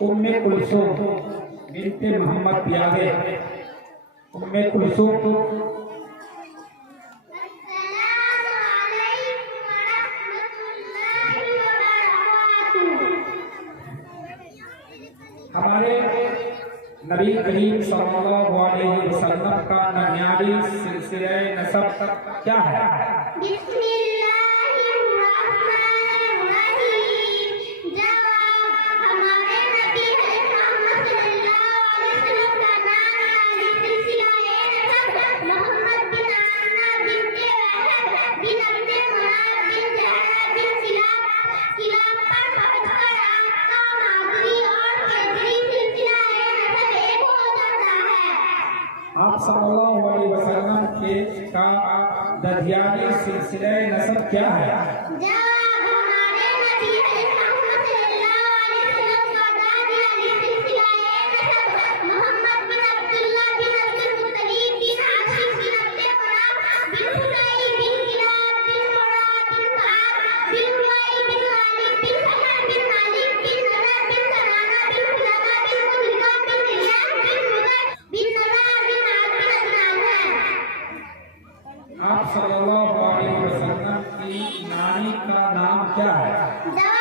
ام کلثوم بنت محمد پیارے. ام کلثوم ہمارے نبی کریم صلی اللہ علیہ وسلم کا نامیاتی سلسلہ نسب کیا ہے؟ بسم اللہ الرحمن الرحیم. جواب: ہمارے نبی محمد صلی اللہ علیہ وسلم کا نامیاتی سلسلہ نسب محمد بن آمنہ بنت وہب بن عبد مناف بن زہرا بن کلاب پر پہنچ کر آپ کا مادری اور قدری سلسلہ نسب ایک ہو جاتا ہے. آپ صلی اللہ علیہ وسلم کا ددیانی سلسلہ نسب کیا ہے؟ جواب: ہمارے نبی محمد صلی اللہ علیہ وسلم کا دادیانی سلسلہ نسب محمد بن عبداللہ بن عبد المطلب بن ہاشم بن عبد مناف بن قصی بن کلاب بن مراد بن کعب بن لؤی بن غالب بن فہر بن مالک بن نضر بن کنانہ بن خزاعہ بن مدرکہ بن ریاح بن مدر بن نضر بن عاد بن عدنان ہے. آپ صلی اللہ علیہ وسلم کی نانی کا نام کیا ہے؟ جواب: